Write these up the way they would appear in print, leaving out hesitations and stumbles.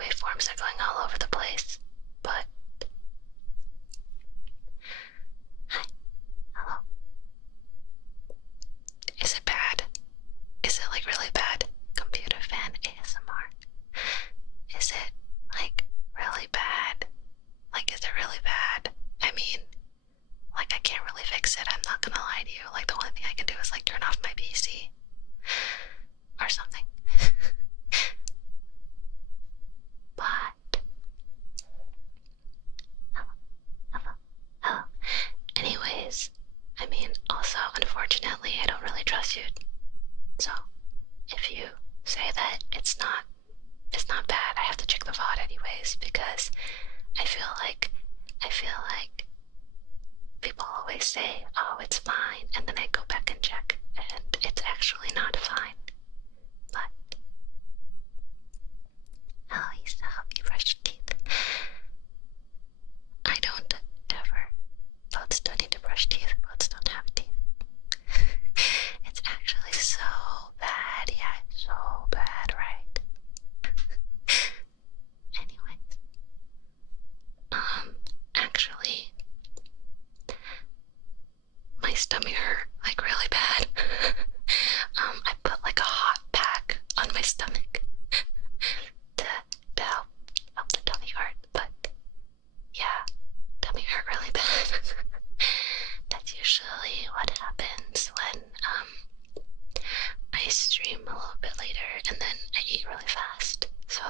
waveforms are going all over the place, but hi, hello. Is it bad? Is it like really bad? Computer fan ASMR. Is it like really bad? Like, is it really bad? I mean, like, I can't really fix it. I'm not gonna lie to you. Like, the only thing I can do is like turn off my PC or something. But hello. Anyways, I mean, also, unfortunately, I don't really trust you. So, if you say that it's not bad, I have to check the VOD anyways, because I feel like people always say, oh, it's fine, and then I go back and check, and it's actually not fine. But oh, I used to help you brush your teeth. I don't ever. Boats don't need to brush teeth. Boats don't have teeth. It's actually so bad. Yeah, it's so bad, right? Anyways. Actually, my stomach hurt like really bad. I put like a hot pack on my stomach to help the tummy hurt, but yeah, tummy hurt really bad. That's usually what happens when I stream a little bit later and then I eat really fast. So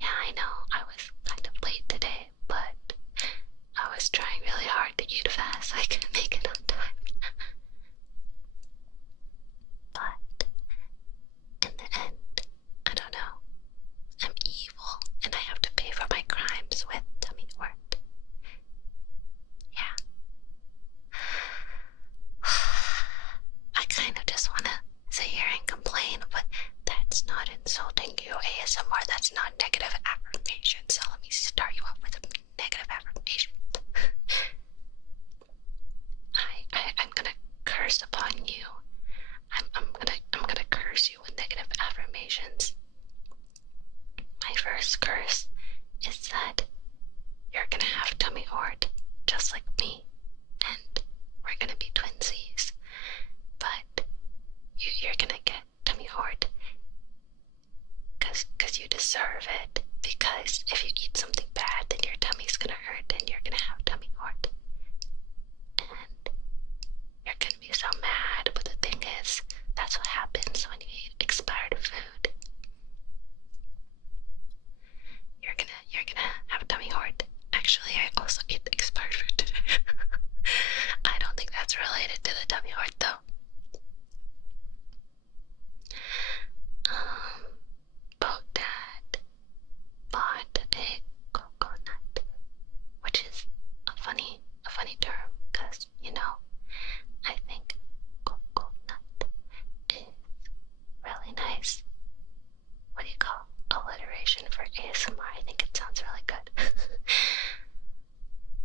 yeah, I know I was kind of late today, but I was trying really hard to eat fast so I could make it on time. But in the end, I don't know. I'm evil and I have to pay for my crimes with tummy work. Yeah. I kind of just want to sit here and complain, but that's not insulting you, ASMR. That's not negative affirmation. So let me start you off with a negative affirmation. I'm gonna curse upon you. I'm gonna curse you with negative affirmations. My first curse is that you're gonna have tummy hort just like me, and we're gonna be twinsies. But you're gonna get tummy hort because you deserve it. Because if you eat something bad, then your tummy's gonna hurt and you're gonna have tummy hort. And you're gonna be so mad, but the thing is, that's what happens when you eat expired food. You're gonna have tummy hort. Actually, I also ate expired food today. I don't think that's related to the tummy hort though. Boat Dad bought a coconut, which is a funny term, because you know, I think coconut is really nice. What do you call alliteration for ASMR? I think it sounds really good.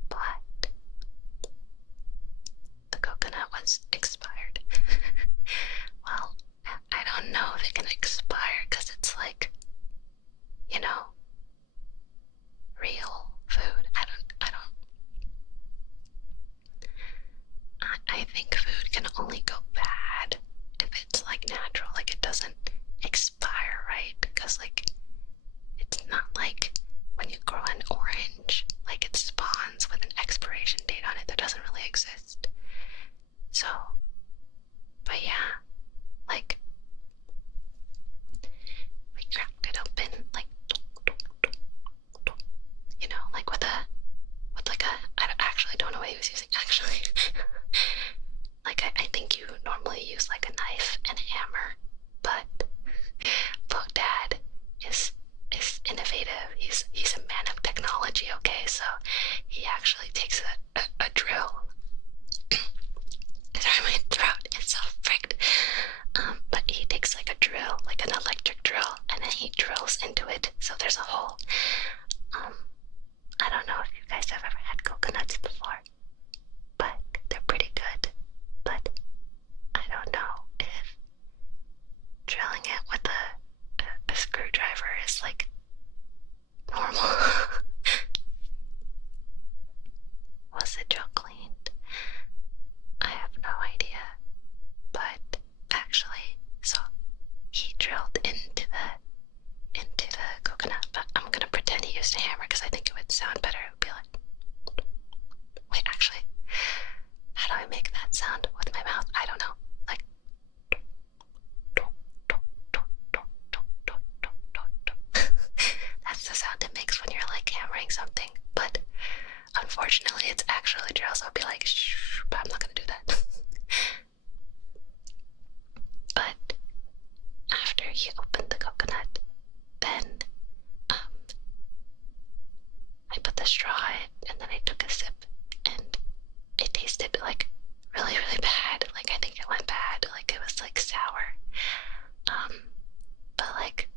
But the coconut was expired. Well, I don't know if it can expire because it's like, you know, real food. I think food can only go bad if it's like natural, like it doesn't expire, right? Because like it's not like when you grow an orange, like it spawns with an expiration date on it that doesn't really exist. So, but yeah, like we cracked it open, like you know, like with like a, I actually don't know what he was using actually. Like I think you normally use like a knife and a hammer, but Boat Dad is innovative. He's a man of technology, okay? So he actually takes a drill. Sorry, my throat is so fricked. But he takes like a drill, like an electric drill, and then he drills into it, so there's a hole. I don't know if you guys have ever had coconuts before, but they're pretty good. But I don't know if drilling it with a screwdriver is was like normal. Was the drill cleaned? I have no idea. But actually, so he drilled into the coconut, but I'm gonna pretend he used a hammer because I think it would sound better. It would be like, wait, actually, how do I make that sound with my mouth? I don't know. Like, that's the sound it makes when you're like hammering something. But unfortunately, it's actually drill, so I'll be like, shh, but I'm not gonna do that. But after he opened the coconut, then I put the straw in, and then I took a sip, and it tasted like really, really bad. Like I think it went bad. Like it was like sour, but like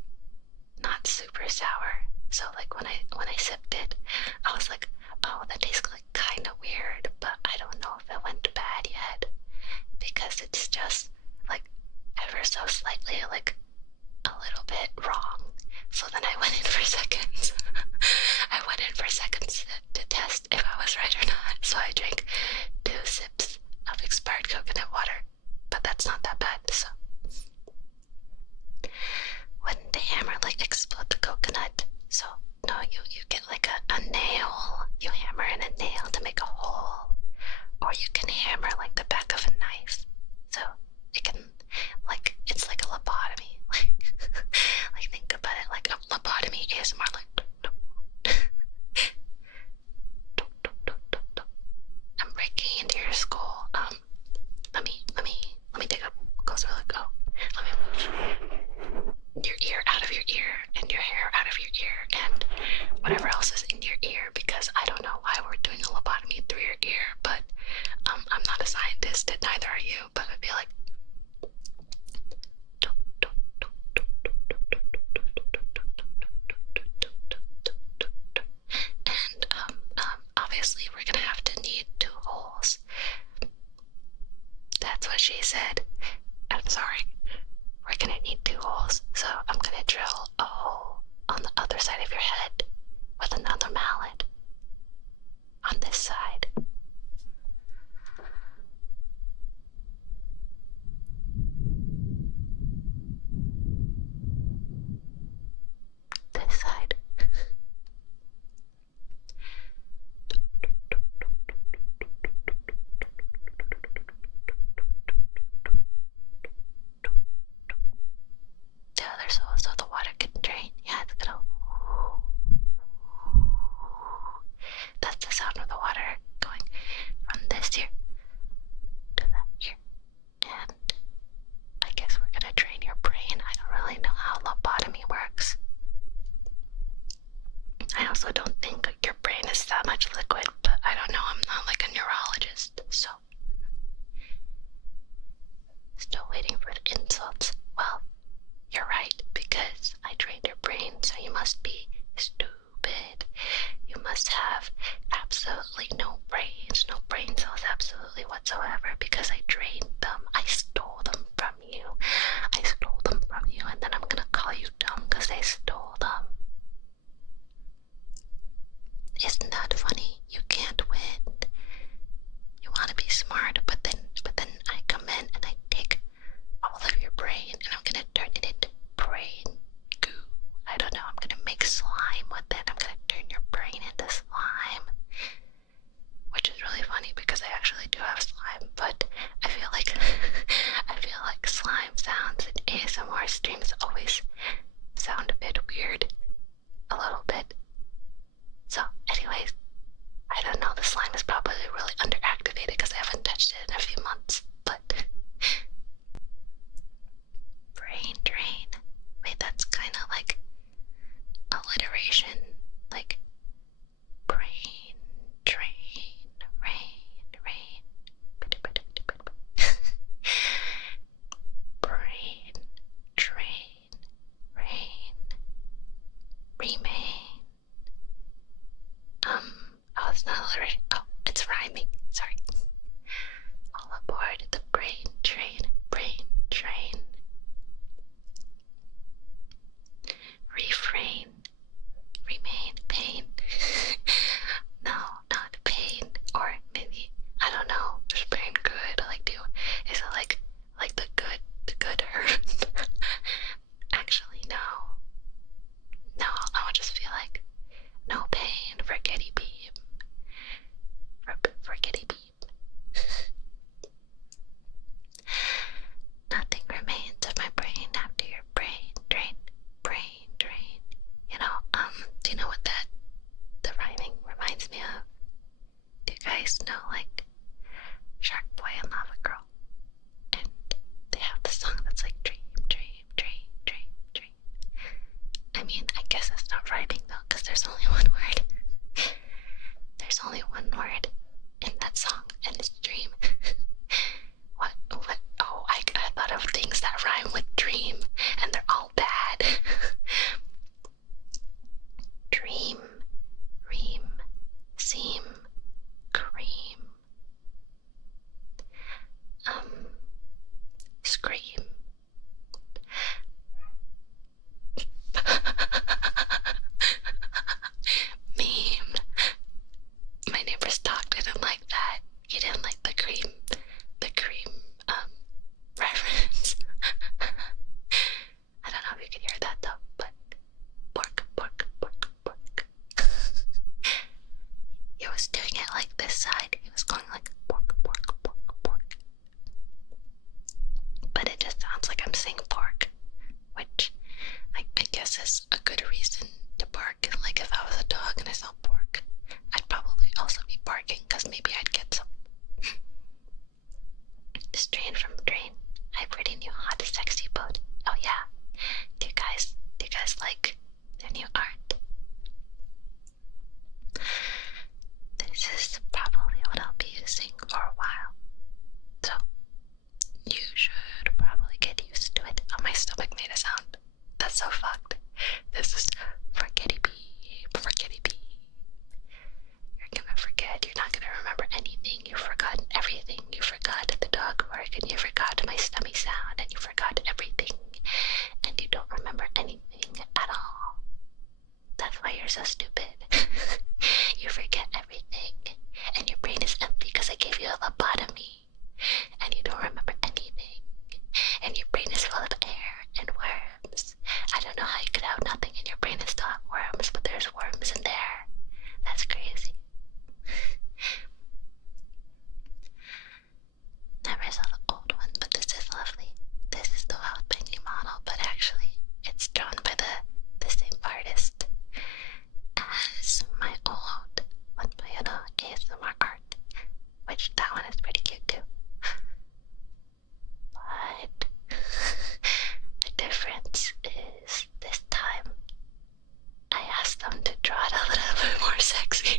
not super sour. So like when I sipped it, I was like, oh, that tastes like kind of weird, but I don't know if it went bad yet because it's just like ever so slightly like a little bit wrong. So then I went in for seconds. I went in for seconds to test if I was right or not. So I drank 2 sips of expired coconut water, but that's not that bad. So when the hammer like explode the coconut, so no, you get like a nail. You hammer in a nail to make a hole, or you can hammer like the back of a knife. So it can like it's like a lobotomy. Like think about it like a lobotomy ASMR, like I'm breaking into your skull. Let me take a closer look. Oh, let me move your ear out of your ear and your hair out of your ear and whatever else is in your ear, because I don't know why we're doing a lobotomy through your ear, but I'm not a scientist and neither are you, but I feel like and obviously we're gonna have to need 2 holes. That's what she said. I'm sorry. We're gonna need 2 holes, so I'm gonna drill a hole on the other side of your head with another mallet on this side. This side. The other so the water can drain. Yeah, it's gonna. That's the sound of the water going from this here to that here. And I guess we're gonna drain your brain. I don't really know how lobotomy works. I also don't think your brain is that much liquid, but I don't know. I'm not like a neurologist, so. Still waiting for the insults. Well, you're right, because I drained your brain, so you must be stupid. You must have absolutely no brains, no brain cells absolutely whatsoever, because I drained them. I stole them from you. I stole them from you, and then I'm gonna call you dumb because I stole them. Isn't that funny? You can't win. You want to be smart, but then I come in and I take all of your brain and I'm gonna turn it into brain goo. I don't know, I'm gonna make slime with it. I'm gonna turn your brain into slime. Which is really funny because I actually do have slime, but I feel like slime sounds in ASMR streams always sound a bit weird. A little bit. So, anyways, I don't know, the slime is probably really underactivated because I haven't touched it in a few months, but brain drain. Wait, that's kind of like alliteration, like brain drain, rain. Brain drain, rain, remain. Oh, it's not alliteration. Oh, it's rhyming. Sorry. All aboard the brain train, brain train. Reframe. guess that's not rhyming though, because there's only one word. There's only one word in that song, and it's dream. What? Oh, I thought of things that rhyme with dream, and they're all bad. Dream, ream, seam, cream. Scream. Meme. My neighbor's dog didn't like that. He didn't like the cream reference. I don't know if you can hear that though, but pork, pork, pork, pork. He was doing it like this side. He was going like pork, pork, pork, pork. But it just sounds like I'm saying pork, which I guess is a good reason to bark. Like if I was a dog and I saw pork, I'd probably also be barking because maybe I'd get some. Strain from drain. Hi, pretty new hot sexy boat. Oh yeah. Do you guys like their new art? This is probably what I'll be using for a while. So you should probably get used to it. Oh, my stomach made a sound. That's so fucked. This is forgetty bee, forgetty bee. You're gonna forget. You're not gonna remember anything. You've forgotten everything. You forgot the dog work, and you forgot my stomach sound, and you forgot everything, and you don't remember anything at all. That's why you're so stupid. You forget everything, and your brain is empty because I gave you a lobotomy, and you don't remember anything, and your brain is full of air and worms. I don't know how you could have nothing in your brain and still have worms, but there's worms in there. That's crazy. Never saw the old one, but this is lovely. This is the Wild Penny model, but actually it's drawn by the same artist as my old 1.0 ASMR art, which that one is pretty cute too. But the difference is this time I asked them to draw it a little bit more sexy.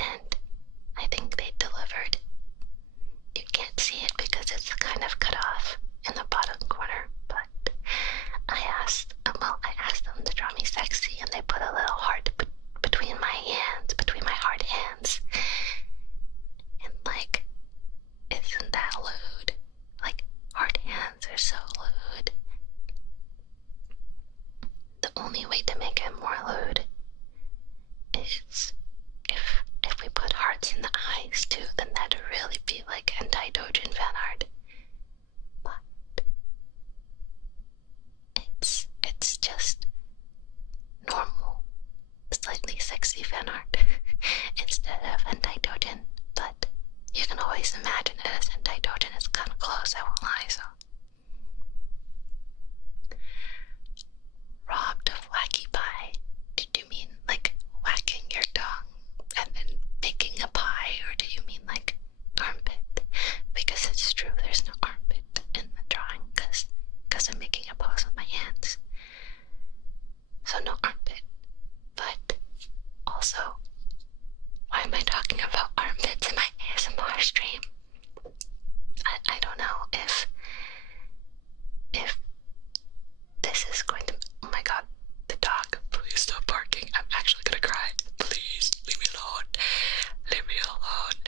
And I think they delivered. You can't see it because it's kind of cut off in the bottom corner, but I asked them to draw me sexy, and they put a little heart between my hands, between my hard hands. And like, isn't that lewd? Like, hard hands are so lewd. The only way to make it more lewd is if we put hearts in the eyes too, then that'd really be like anti-Dojin fan art. But it's just normal, slightly sexy fan art instead of anti-Dojin. But you can always imagine it as anti-Dojin. It's kind of close, I won't lie. So robbed of wacky pie. Did you mean like whacking your tongue and then making a pie, or do you mean like armpit? Because it's true, there's no armpit in the drawing because I'm making a pose with my hands. So no armpit. But also, why am I talking about armpits in my ASMR stream? I don't know if this is going to. Oh my god, the dog, please stop barking. I'm actually gonna cry. Please leave me alone. Leave me alone.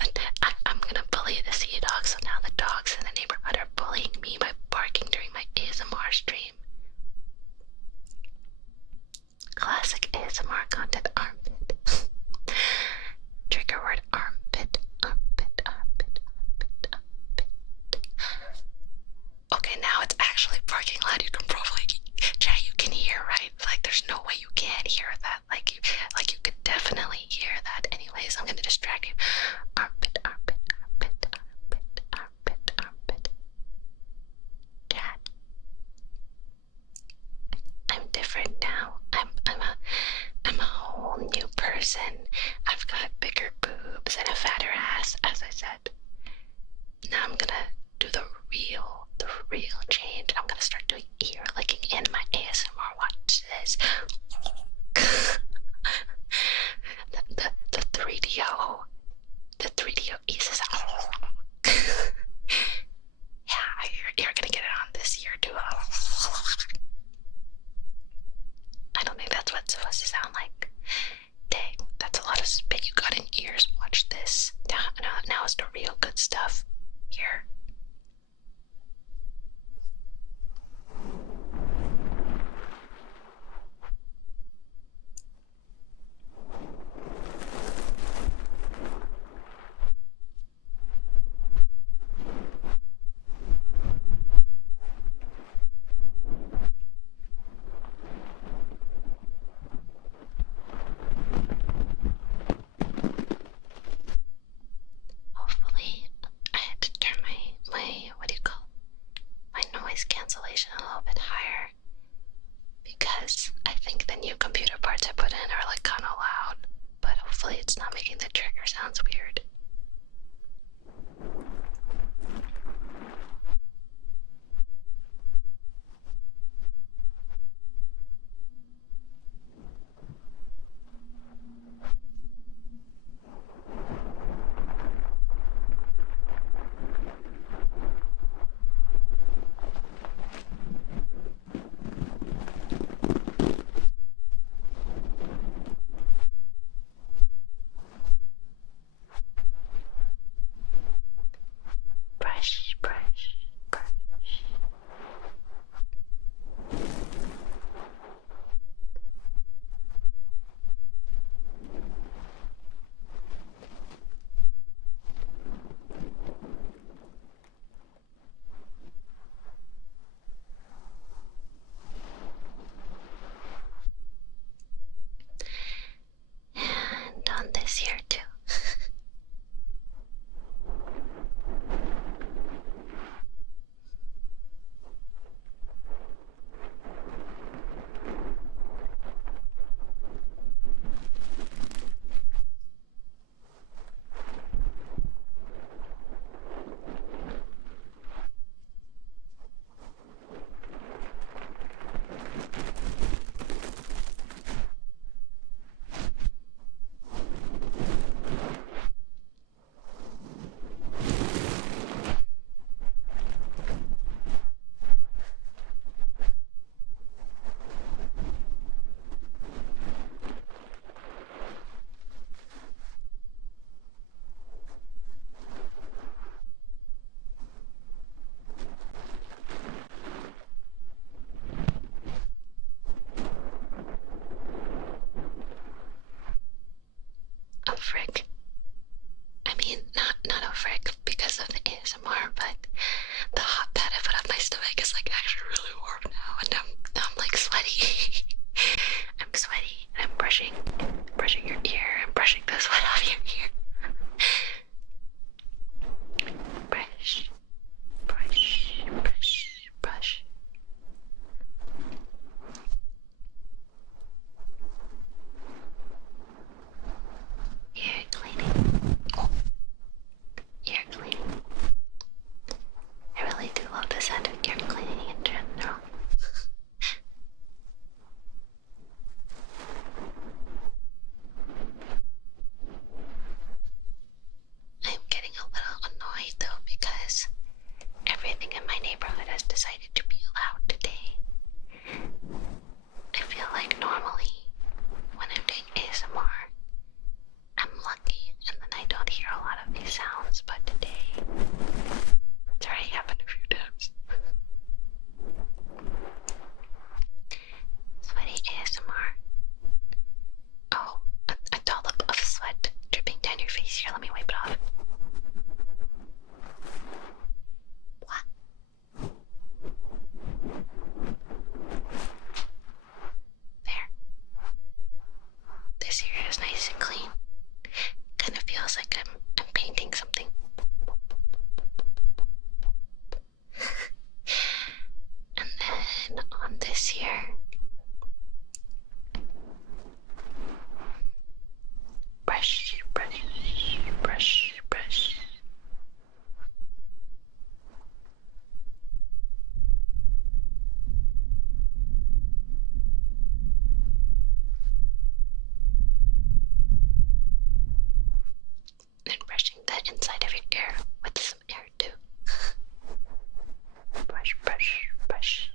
And I'm gonna bully the seadogs, so now the dogs in the neighborhood are bullying me by barking during my ASMR stream. Classic ASMR content, armpit. Trigger word armpit, armpit, armpit, armpit, armpit. Okay, now it's actually barking loud. You can probably, chat, you can hear, right? Like, there's no way you can't hear that. Like you could definitely hear that. Anyways, I'm gonna distract you. Armpit, armpit, armpit, armpit, armpit, armpit. Chat. I'm different now. I'm a whole new person. I've got bigger boobs and a fatter ass, as I said. Now I'm gonna do the real change. I'm gonna start resolution a little bit higher because I think the new computer parts I put in are like kind of loud, but hopefully it's not making the trigger sounds weird. Brush, brush, brush. And on this here too. A frick. I mean, not a frick because of the ASMR, but the hot pad I put up my stomach is like actually really warm now, and I'm like sweaty. I'm sweaty. I'm brushing your ear. I'm brushing the sweat off your ear. Brush, brush, brush, brush. Ear cleaning. Oh. Ear cleaning. I really do love the sound of ear cleaning in general. I'm getting a little annoyed though because everything in my neighborhood has decided to be loud today. I feel like normally when I'm doing ASMR, I'm lucky and then I don't hear a lot of these sounds, but today it's already happened a few times. Sweaty ASMR. Oh, a dollop of sweat dripping down your face here. Let me wipe it off. What? There. This area is nice and clean. Kind of feels like I'm painting something. And then on this here, brush, brush, brush, brush. And brushing the inside of your ear with some air too. Brush, brush, brush.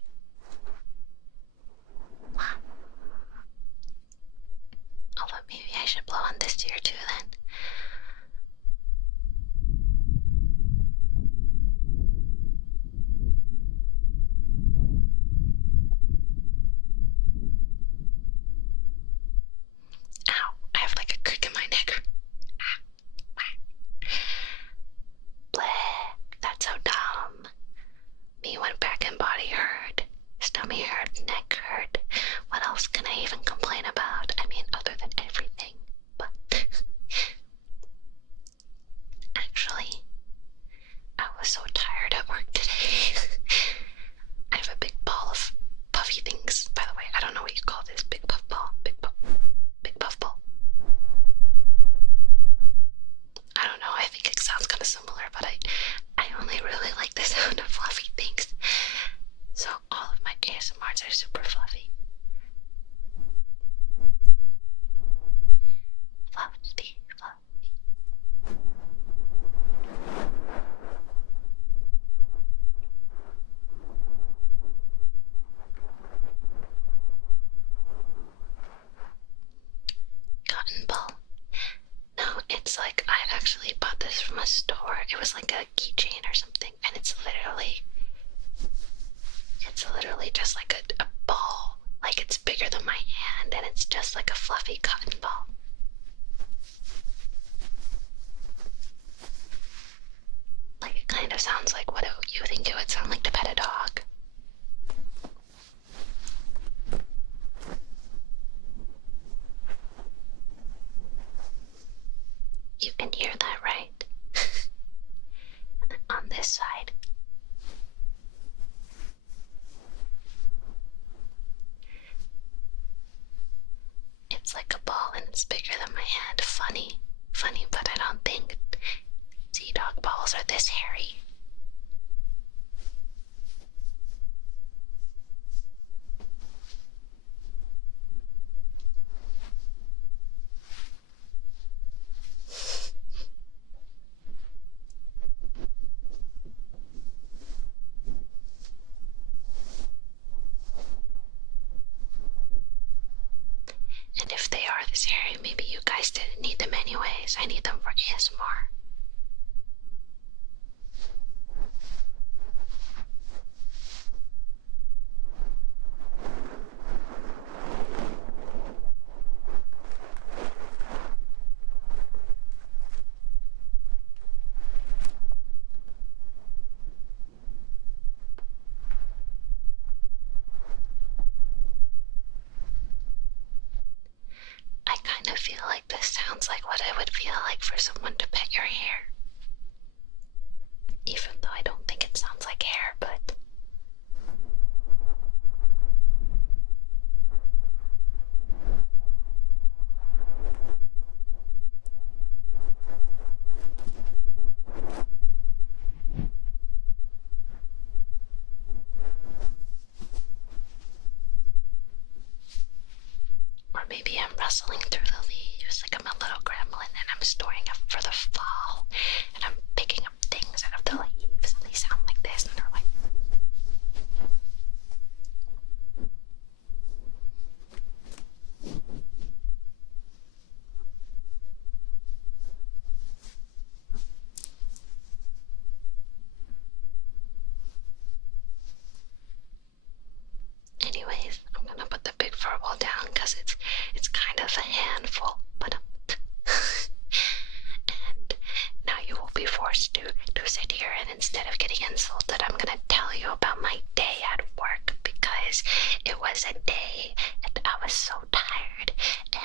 ASMRs are super fluffy. Fluffy, fluffy. Cotton ball. No, it's like I actually bought this from a store. It was like a keychain or something, and it's literally just like a ball. Like it's bigger than my hand, and it's just like a fluffy cotton ball. Like it kind of sounds like what you think it would sound like to pet a dog. You can hear that, right? And then on this side, it's like a ball and it's bigger than my hand. Funny, but I don't think sea dog balls are this hairy. And if they are this hairy, maybe you guys didn't need them anyways. I need them for ASMR. I kind of feel like this sounds like what I would feel like for someone to pet your hair. Even though I don't think it sounds like hair, but or maybe I'm rustling through the leaves like I'm a little gremlin and I'm storing up for the fall and I'm picking up things out of the leaves and they sound like this and they're like anyways, I'm gonna put the big fur ball down because it's kind of a handful, but and now you will be forced to sit here, and instead of getting insulted, I'm gonna tell you about my day at work because it was a day and I was so tired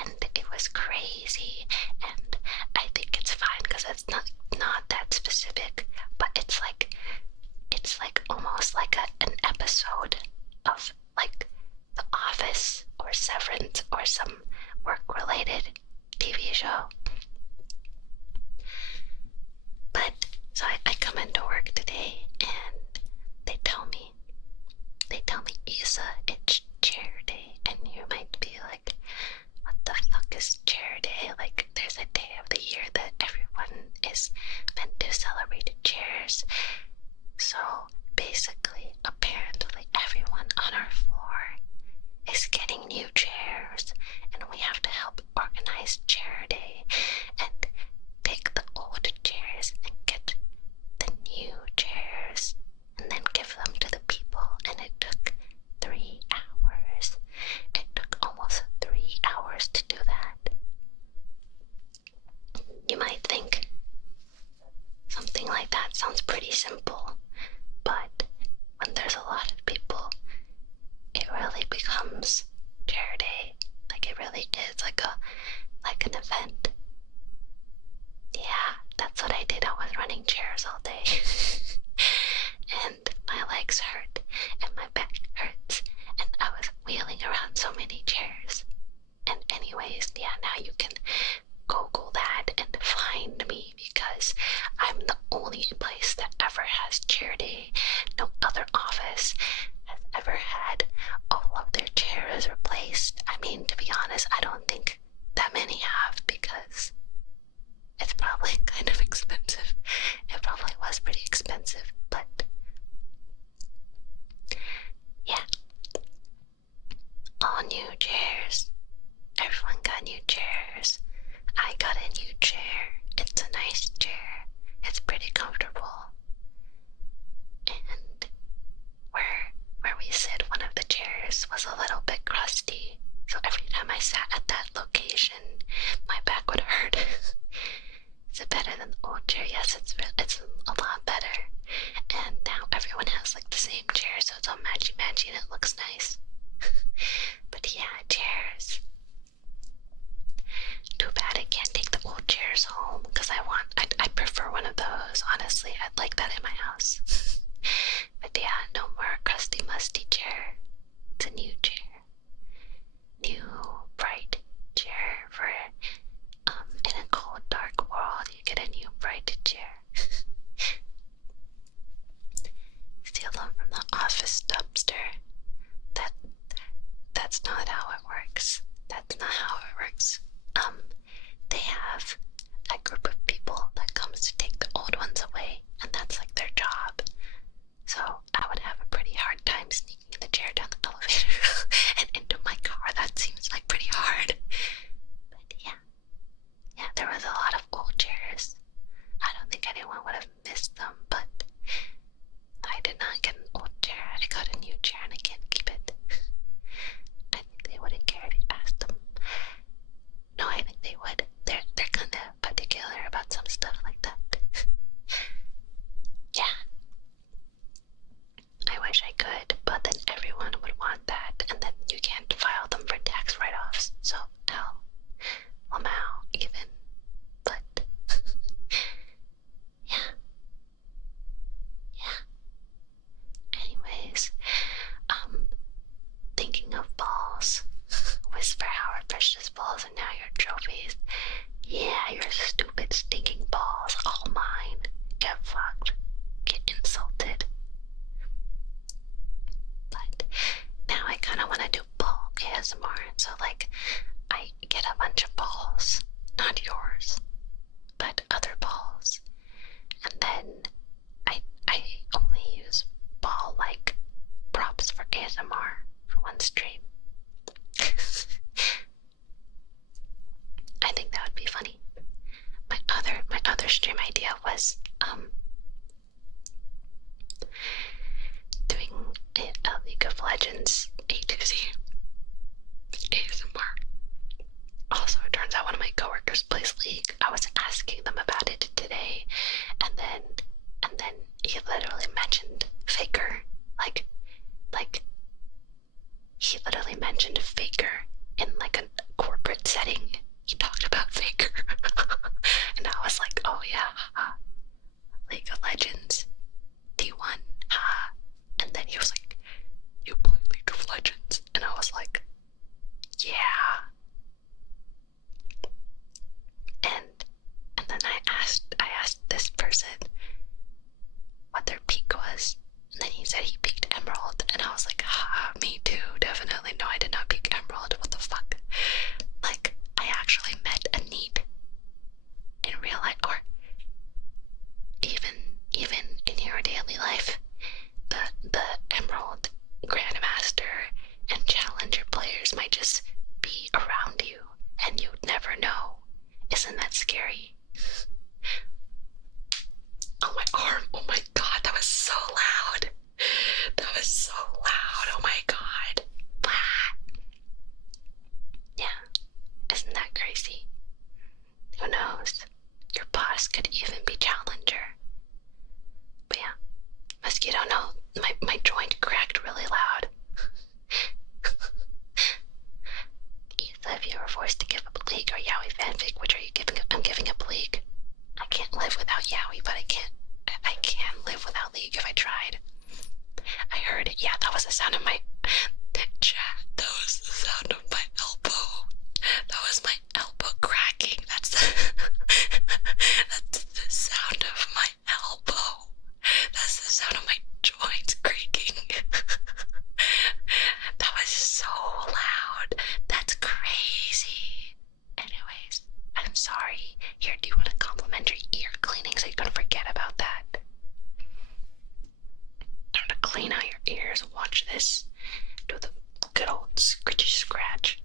and it was crazy, and I think it's fine because it's not that specific, but it's like almost like an episode of like The Office or Severance or some work-related TV show. But so I come into work today and they tell me, Isa, it's chair day, and you might be like, what the fuck is chair day? Like there's a day of the year that everyone is meant to celebrate chairs. So basically, apparently everyone on our floor is getting new chairs, and we have to help organize chair day and take the old chairs and get the new chairs and then give them to the people, and it took 3 hours. It took almost 3 hours to do that. You might think something like that sounds pretty simple, but when there's a lot of people, it really becomes chair day. Like it really is like an event. Yeah, that's what I did. I was running chairs all day. And my legs hurt and my back hurts and I was wheeling around so many chairs. And anyways, yeah, now you can Google that and find me because I'm the only place that ever has chair day. No other office has ever had new chairs. I got a new chair. It's a nice chair. It's pretty comfortable. And where we sit, one of the chairs was a little bit crusty. So every time I sat at that location, my back would hurt. Is it better than the old chair? Yes, it's a lot better. And now everyone has like the same chair, so it's all matchy-matchy and it looks nice. But yeah, chairs. Too bad I can't take the old chairs home, because I prefer one of those. Honestly, I'd like that in my house. But yeah, no more crusty musty chair. It's a new chair. New bright chair for in a cold dark world you get a new bright chair. Steal them from the office dumpster. That's not how it works. That's not how it works. They have a group of people that comes to take the old ones away, and that's like their job. So I would have a pretty hard time sneaking the chair down the elevator and into my car. That seems like pretty hard. But yeah, there was a lot of old chairs. I don't think anyone would have missed them, but I did not get an old chair. I got a new chair and I can't keep it. I think they wouldn't care if you asked them. No, I think they would. They're kind of particular about some stuff like that. Yeah. I wish I could, but then everyone would want that, and then you can't file them for tax write-offs. So hell, Lamau even. But yeah. Anyways, thinking of balls. Whisper how our precious balls are now your trophies. Yeah, your stupid stinking balls, all mine. Get fucked. Get insulted. But now I kinda wanna do ball ASMR. So like, I get a bunch of balls. Not yours, but other balls. And then I only use ball-like props for ASMR for one stream. I think that would be funny. My other stream idea was doing a League of Legends A2Z ASMR. Also, it turns out one of my coworkers plays League. I was asking them about it today, and then he literally mentioned Faker. Like he literally mentioned Faker in like a corporate setting. He talked about Faker. And I was like, oh yeah, League of Legends D1, and then he was like, you play League of Legends? And I was like, yeah. And then I asked this person what their peak was, and then he said he peaked Emerald, and I was like, me too, definitely. No, I did not peak Emerald. What the fuck? Like, I actually met a need in real life, or even in your daily life. The Emerald Grandmaster and Challenger players might just be around you, and you'd never know. Isn't that scary? Oh, my arm. Oh my god, that was so loud. That was so loud. Oh my god. Yeah. Isn't that crazy? Who knows? Your boss could even be Challenger. But yeah. Mosquito, no. My joint cracked really loud. Etha, if you were forced to give up League or Yaoi fanfic, which are you giving up? I'm giving up League. I can't live without Yaoi, but I can live without League if I tried. I heard it. Yeah, that was the sound of my chat. That was the sound of my elbow. That was my elbow cracking. That's the sound of my elbow. That's the sound of my joints creaking. That was so loud. That's crazy. Anyways, I'm sorry. Here, do you want a complimentary ear cleaning so you don't forget about that? Time to clean out your ears. Watch this. Do the good old scritchy scratch.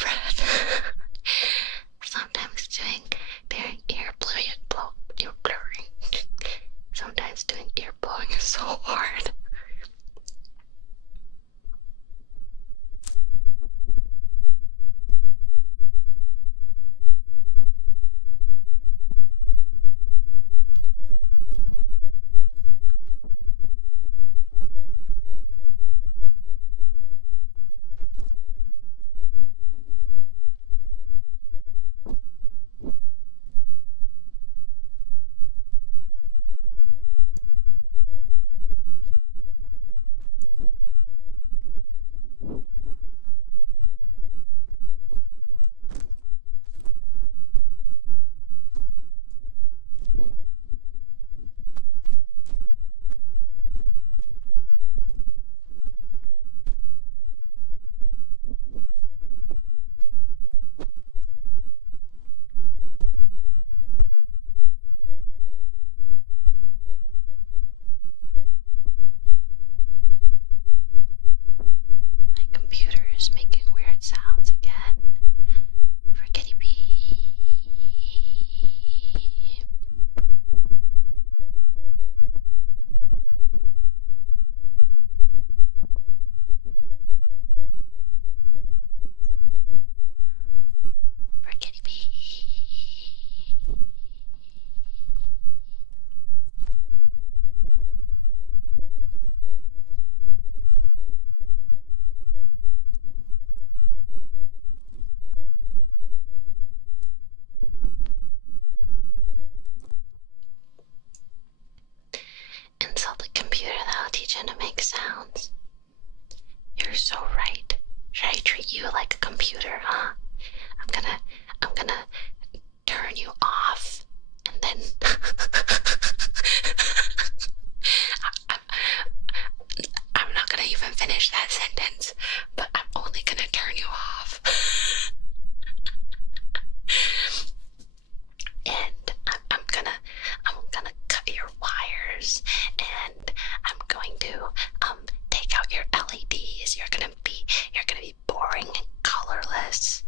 breath. Sometimes doing ear blowing. Sometimes doing ear blowing is so hard. My computer is making weird sounds again. Forgetty beam. Forgetty beam. And so the computer that'll teach you to make sounds. You're so right. Should I treat you like a computer, huh? I'm gonna turn you off and then I'm not gonna even finish that sentence, but I'm only gonna turn you off. And I'm gonna cut your wires, and I'm going to take out your LEDs. You're gonna be boring and colorless,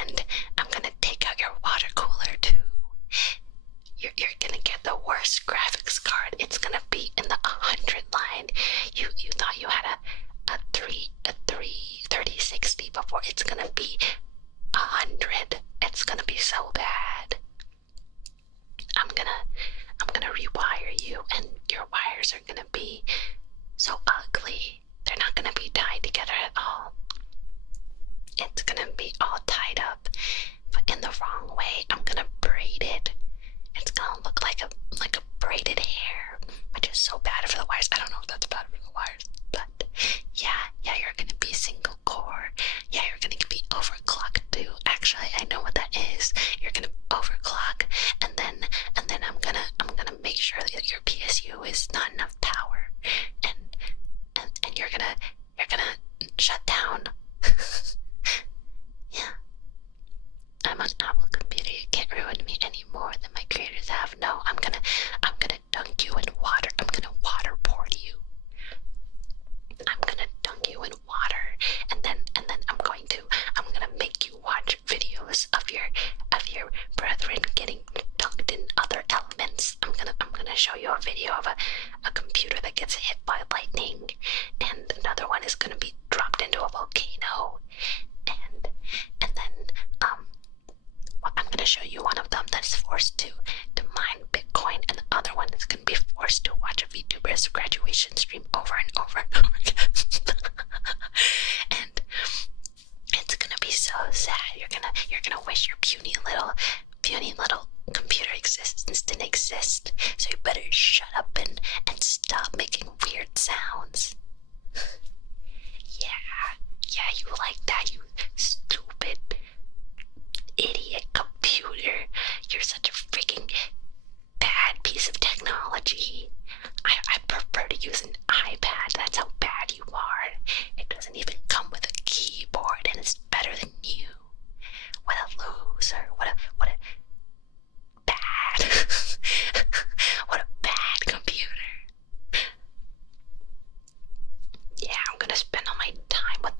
and I'm gonna take out your water cooler too. You're gonna get the worst graphics card. It's gonna be in the 100 line. You thought you had a 3060 before. It's gonna be 100. It's gonna be so bad. I'm gonna rewire you, and your wires are gonna be so ugly. They're not gonna be tied together at all. It's gonna be all tied up, but in the wrong way. I'm gonna braid it. It's gonna look like a braided hair, which is so bad for the wires. I don't know if that's bad for the wires, but yeah, you're gonna be single core. Yeah, you're gonna be overclocked too. Actually, I know what that is. You're gonna overclock, and then I'm gonna make sure that your PSU is not enough power, and you're gonna shut down. Yeah. I'm an Apple computer. You can't ruin me any more than my creators have. No, I'm gonna dunk you in water. I'm gonna waterboard you. I'm gonna dunk you in water, and then I'm gonna make you watch videos of your brethren getting dunked in other elements. I'm gonna show you a video of a computer that gets hit by lightning, and another one is gonna be dropped into a volcano, and then I'm gonna show you one of them that's forced to mine Bitcoin, and the other one is gonna be forced to watch a VTuber's graduation stream over and over and over again. And it's gonna be so sad. You're gonna wish your puny little computer existence didn't exist. So you better shut up and stop making weird sounds. Yeah, you like that, you stupid idiot computer. You're such a freaking bad piece of technology. I prefer to use an iPad. That's how bad you are. It doesn't even come with a keyboard, and it's better than you. What a loser. What a bad what a bad computer. Yeah, I'm gonna spend all my time with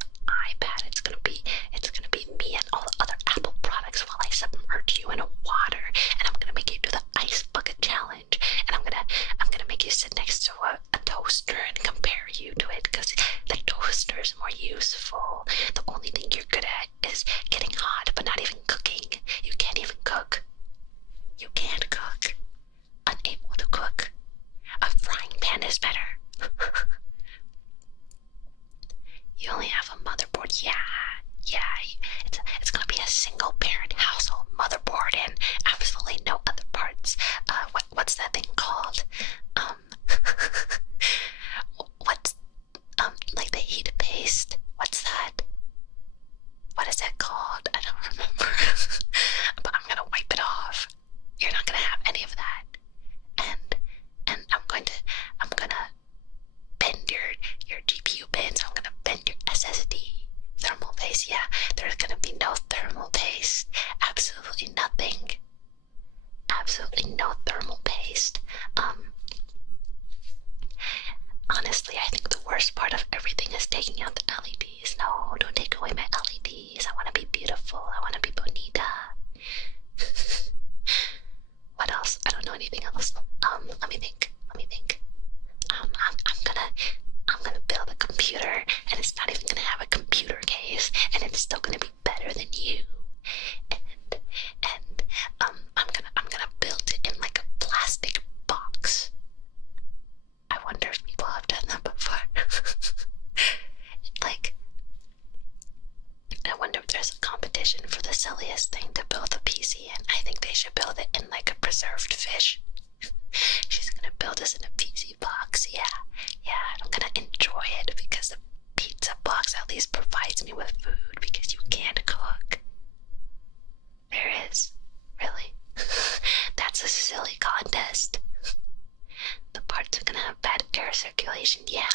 case, yeah, there's gonna be no thermal paste. Absolutely nothing. Absolutely no thermal paste. Honestly, I think the worst part of everything is taking out the LEDs. No, don't take away my LEDs. I want to be beautiful. I want to be bonita. What else? I don't know anything else. Let me think. Let me think. I'm gonna build a computer, and it's not even gonna have a computer case, and it's still gonna be better than you. And I'm gonna build it in like a plastic box. I wonder if people have done that before. Like, I wonder if there's a competition for the silliest thing to build a PC in. I think they should build it in like a preserved fish. She's gonna build us in a PC box. Yeah, I'm gonna enjoy it because the pizza box at least provides me with food because you can't cook. There is. Really? That's a silly contest. The parts are gonna have bad air circulation, yeah,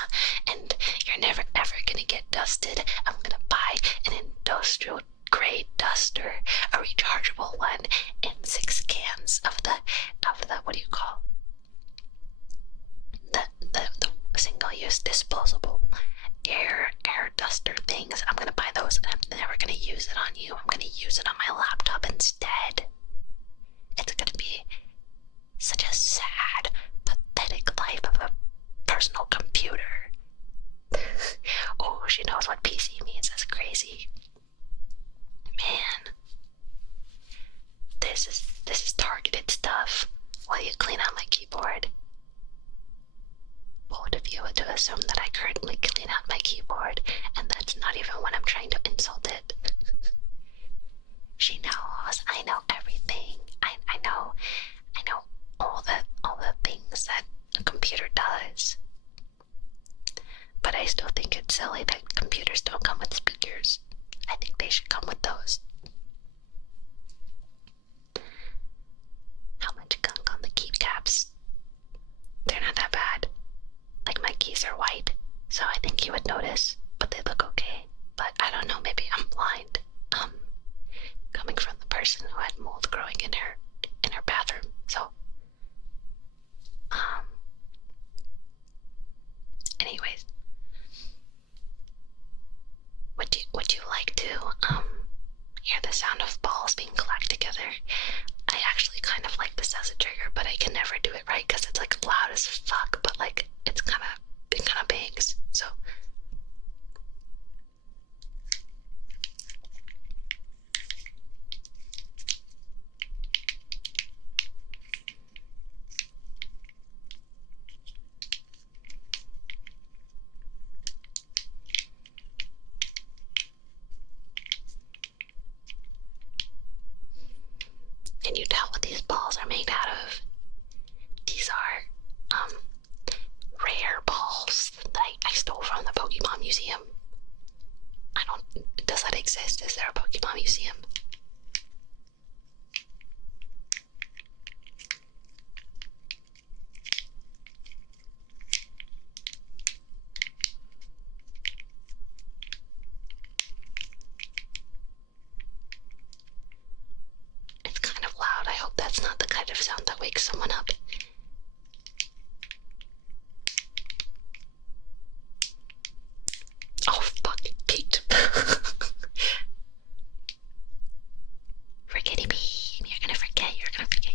and you're never ever gonna get dusted. I'm gonna buy an industrial grade duster, a rechargeable one, and 6 cans of the what do you call the single-use disposable air duster things. I'm gonna buy those, and I'm never gonna use it on you. I'm gonna use it on my laptop instead. It's gonna be such a sad, pathetic life of a personal computer. Oh, she knows what PC means. That's crazy. Man. This is targeted stuff. Will you clean out my keyboard? Bold of you to assume that I currently clean out my keyboard, and that's not even when I'm trying to insult it. She knows. I know everything. I know all the things that a computer does. But I still think it's silly that computers don't come with speakers. I think they should come with those. How much gunk on the keycaps? They're not that bad. Like, my keys are white, so I think you would notice, but they look okay. But I don't know, maybe I'm blind. Coming from the person who had mold growing in her bathroom. So anyways, would you like to hear the sound of balls being clacked together? I actually kind of like this as a trigger, but I can never do it right because it's like loud as fuck, but like it kind of bangs. So can you tell what these balls are made out of? These are rare balls that I stole from the Pokemon Museum. Does that exist? Is there a Pokemon Museum? It's kind of loud. I hope that's not the kind of sound that wakes someone up. Oh, fuck, Pete. Forgetty beam. You're gonna forget. You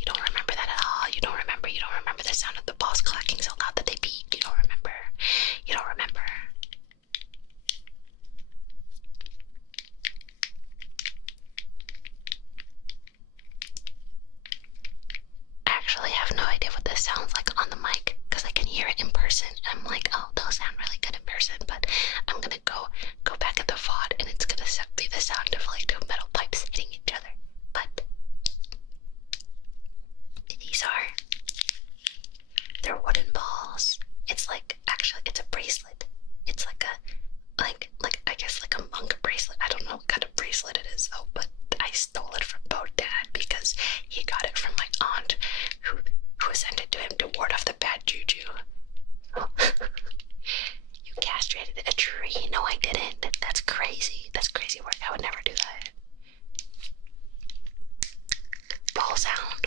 don't remember that at all. You don't remember the sound of the balls clacking so loud that they beat. You don't remember. I actually have no idea what this sounds like on the mic because I can hear it in person. And I'm like, oh, those sound really good in person. But I'm gonna go back at the VOD, and it's gonna be the sound of like 2 metal pipes hitting each other. But they're wooden balls. It's like, actually, it's a bracelet. It's like I guess like a monk bracelet. I don't know what kind of bracelet it is though, but I stole it from Bo Dad because he got it from my aunt who sent it to him to ward off the bad juju. Oh. You castrated a tree? No, I didn't. That's crazy. That's crazy work. I would never do that. Ball sound.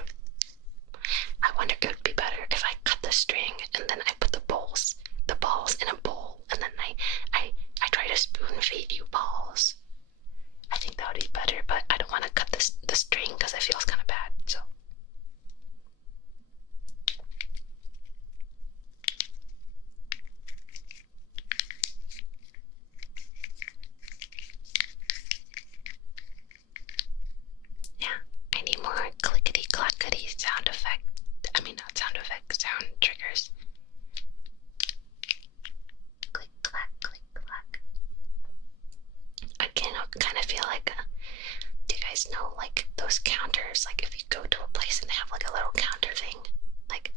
I wonder if it would be better if I cut the string and then I put the balls in a bowl and then I try to spoon feed you balls. I think that would be better, but I don't want to cut the string because it feels kind of bad. So. Yeah, I need more clickety clackety sound effect. I mean, not sound effect, sound triggers. Click clack, click clack. I kind of feel like, do you guys know, like, those counters? Like, if you go to a place and they have, like, a little counter thing, like,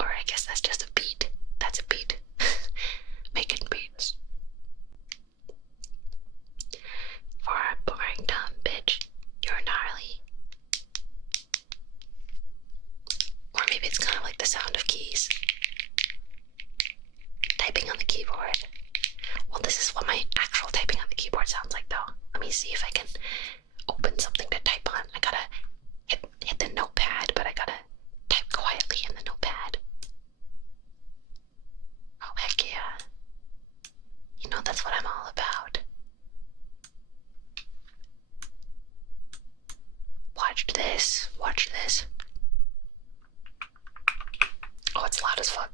or I guess that's just a beat. That's a beat. Making beats. For a boring dumb bitch, you're gnarly. Or maybe it's kind of like the sound of keys. Typing on the keyboard. Well, this is what my actual typing on the keyboard sounds like, though. Let me see if I can open something to type on. I gotta hit the notepad, but I gotta type quietly in the notepad. Oh, heck yeah. You know, that's what I'm all about. Watch this. Watch this. Oh, it's loud as fuck.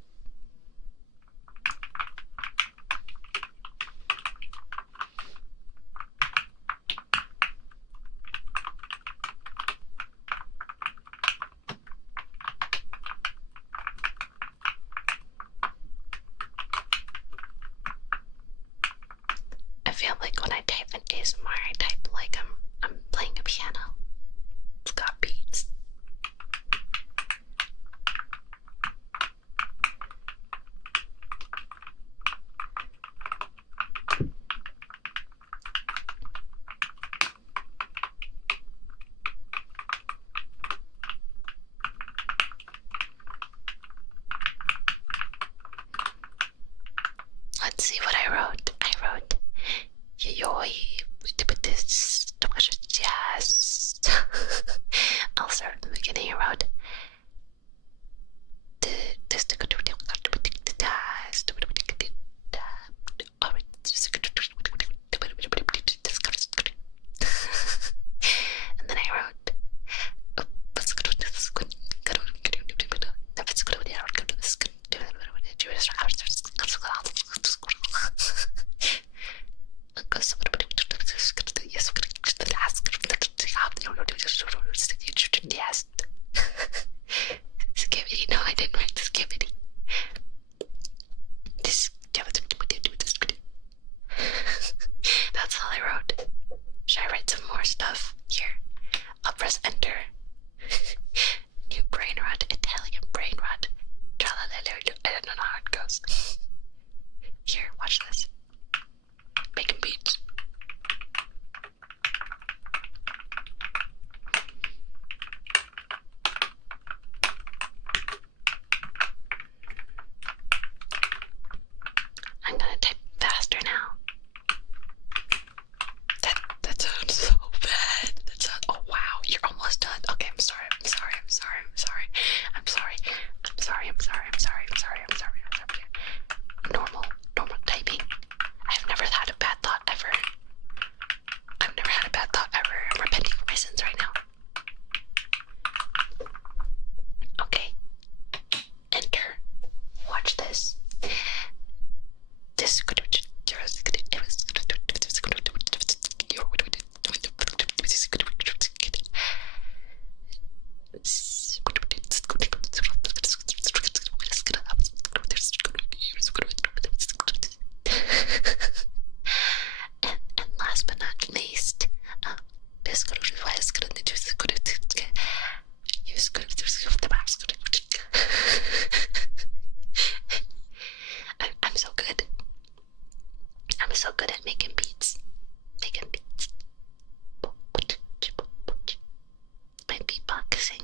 I feel like when I type in ASMR, I type like I'm playing a piano. It's got beats. Let's see what I wrote. I wrote, yoi, this, yes. I'll start at the beginning. I wrote, and then I wrote, yes. Skibbity. No, I didn't write skibbity. That's all I wrote. Should I write some more stuff? Here. I'll press enter. New brain rot, Italian brain rot. I don't know how it goes. Here, watch this. Making beats. I'm gonna type faster now. That sounds so bad. That sounds, oh wow, you're almost done. Okay, I'm sorry. Normal typing. I've never had a bad thought ever. I'm repenting for my sins right now. Okay. Enter. Watch this. And last but not least, I'm so good. I'm so good at making beats. My beatboxing.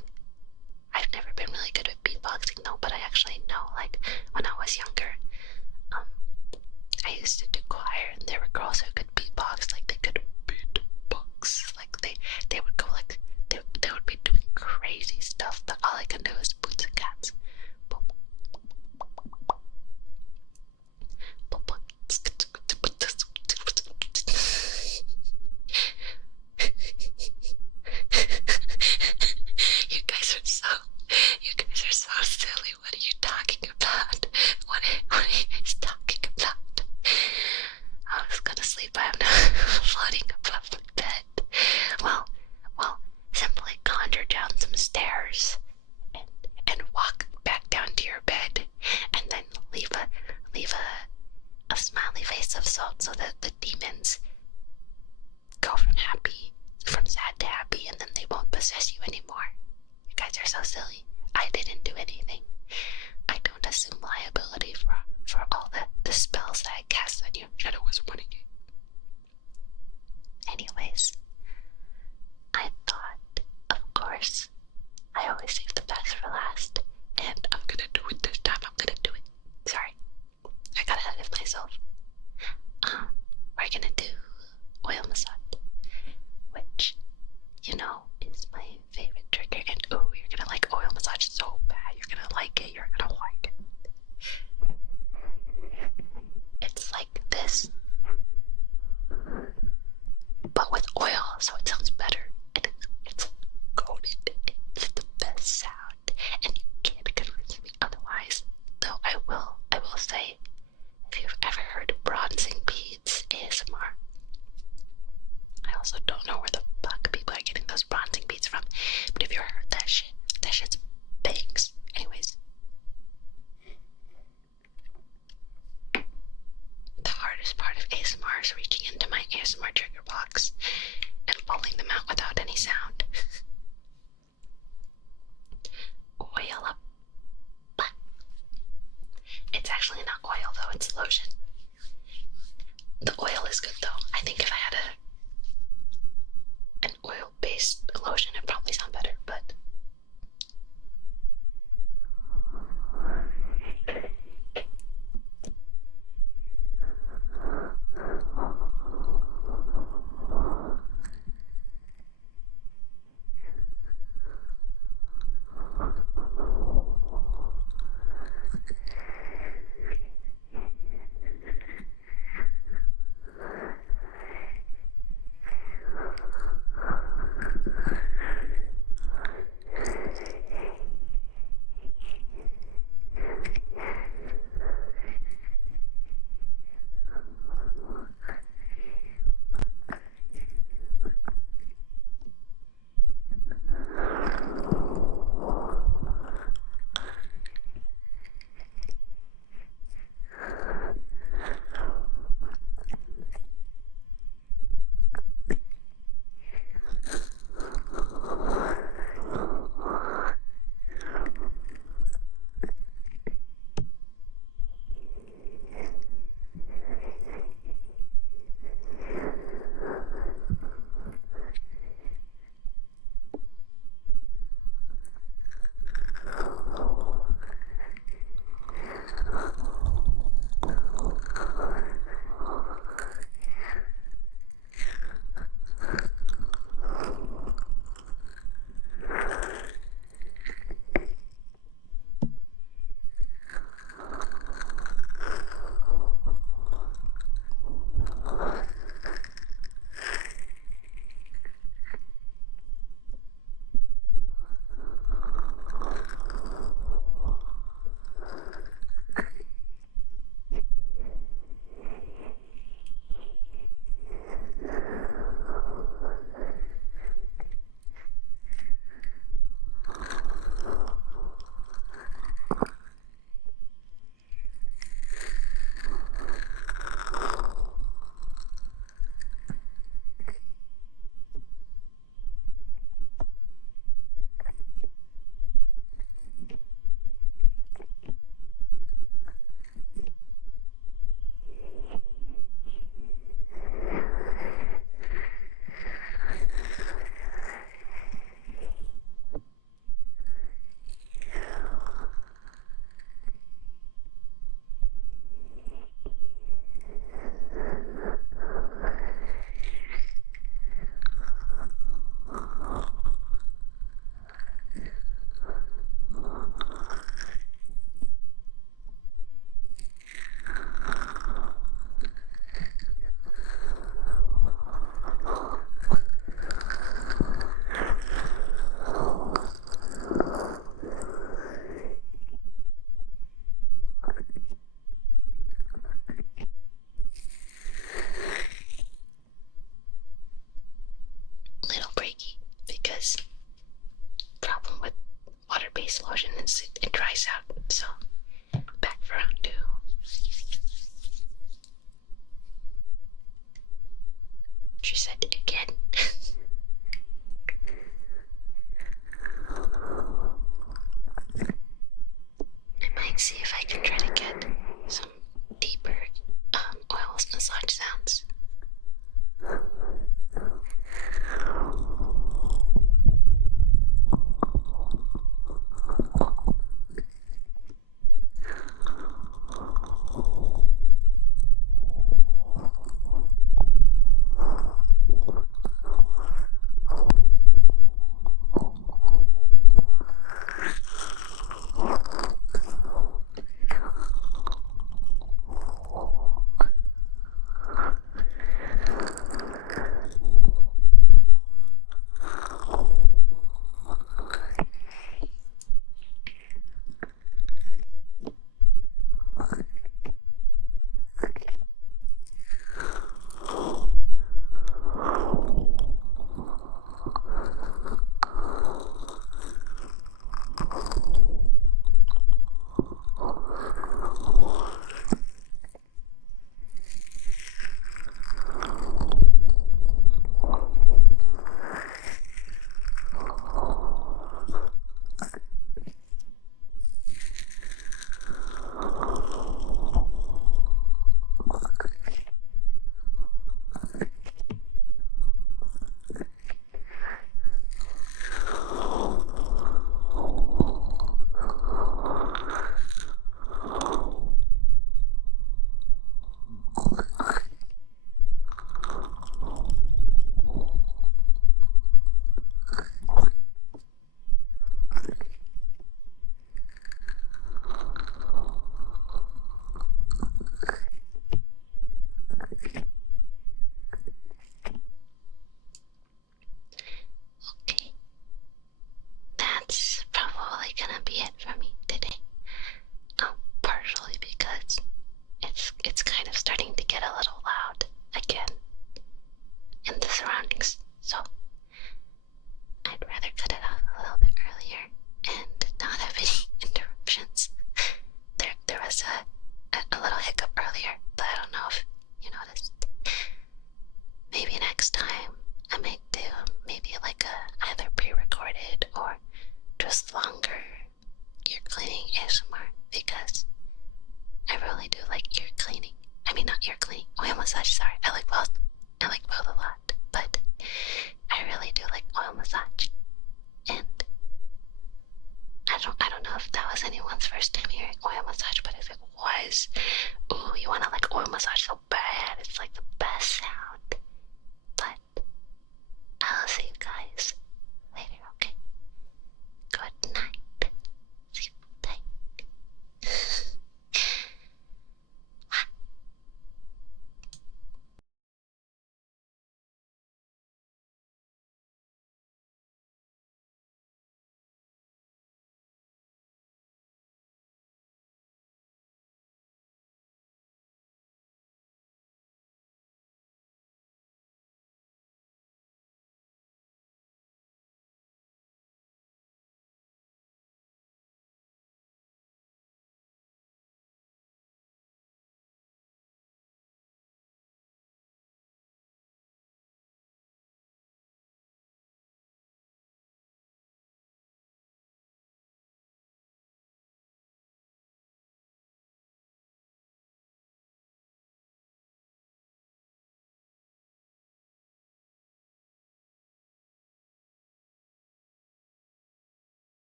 I've never been really good at beatboxing though, but I actually know, like, when I was younger, I used to do choir, and there were girls who could beatbox, like they could beatbox, like they would go like they would be doing crazy stuff, but all I can do is boots and cats. You guys are so silly. What are you talking about? What are you guys talking about? I was gonna sleep. I'm not floating above my bed. Well, simply conjure down some stairs and walk back down to your bed, and then leave a smiley face of salt so that the demons go from sad to happy, and then they won't possess you anymore. You guys are so silly. I didn't do anything. I don't assume liability for all the spells that I cast on you. Shadow was running it. Anyways, I thought, of course, I always save the best for last, and I'm gonna do it this time. I'm gonna do it. Sorry, I got ahead of myself. We're gonna do oil massage, which, you know, is my favorite trigger. And oh, you're gonna like oil massage so bad. You're gonna like it. You're gonna like it. It's like this, but with oil, so it sounds better. And it's golden. It's the best sound, and you can't convince me otherwise. Though I will say, if you've ever heard bronzing beads ASMR, I also don't know where the fuck people are getting those bronzing beads from, but if you heard that shit's bangs. Anyways, the hardest part of ASMR is reaching into my ASMR trigger box and pulling them out without any sound. Oil up. It's actually not oil though, it's lotion. The oil is good though. I think if I had an oil-based lotion, it'd probably sound better, but face lotion and it dries out. So back for round 2. She said again. I might see if I can try to get some deeper oil massage sounds. Okay, that's probably gonna be it for me today. Partially because it's kind of starting to get a little loud again in the surroundings, so I'd rather cut it off a little bit earlier and not have any interruptions. There was a little hiccup earlier, but I don't know if you noticed. Maybe next time I might do maybe like a either pre-recorded or just longer ear cleaning ASMR, because I really do like ear cleaning. I mean, not ear cleaning, oil massage, sorry. I like both. I like both a lot, but I really do like oil massage. And I don't know if that was anyone's first time hearing oil massage, but if it was, ooh, you wanna like oil massage so bad,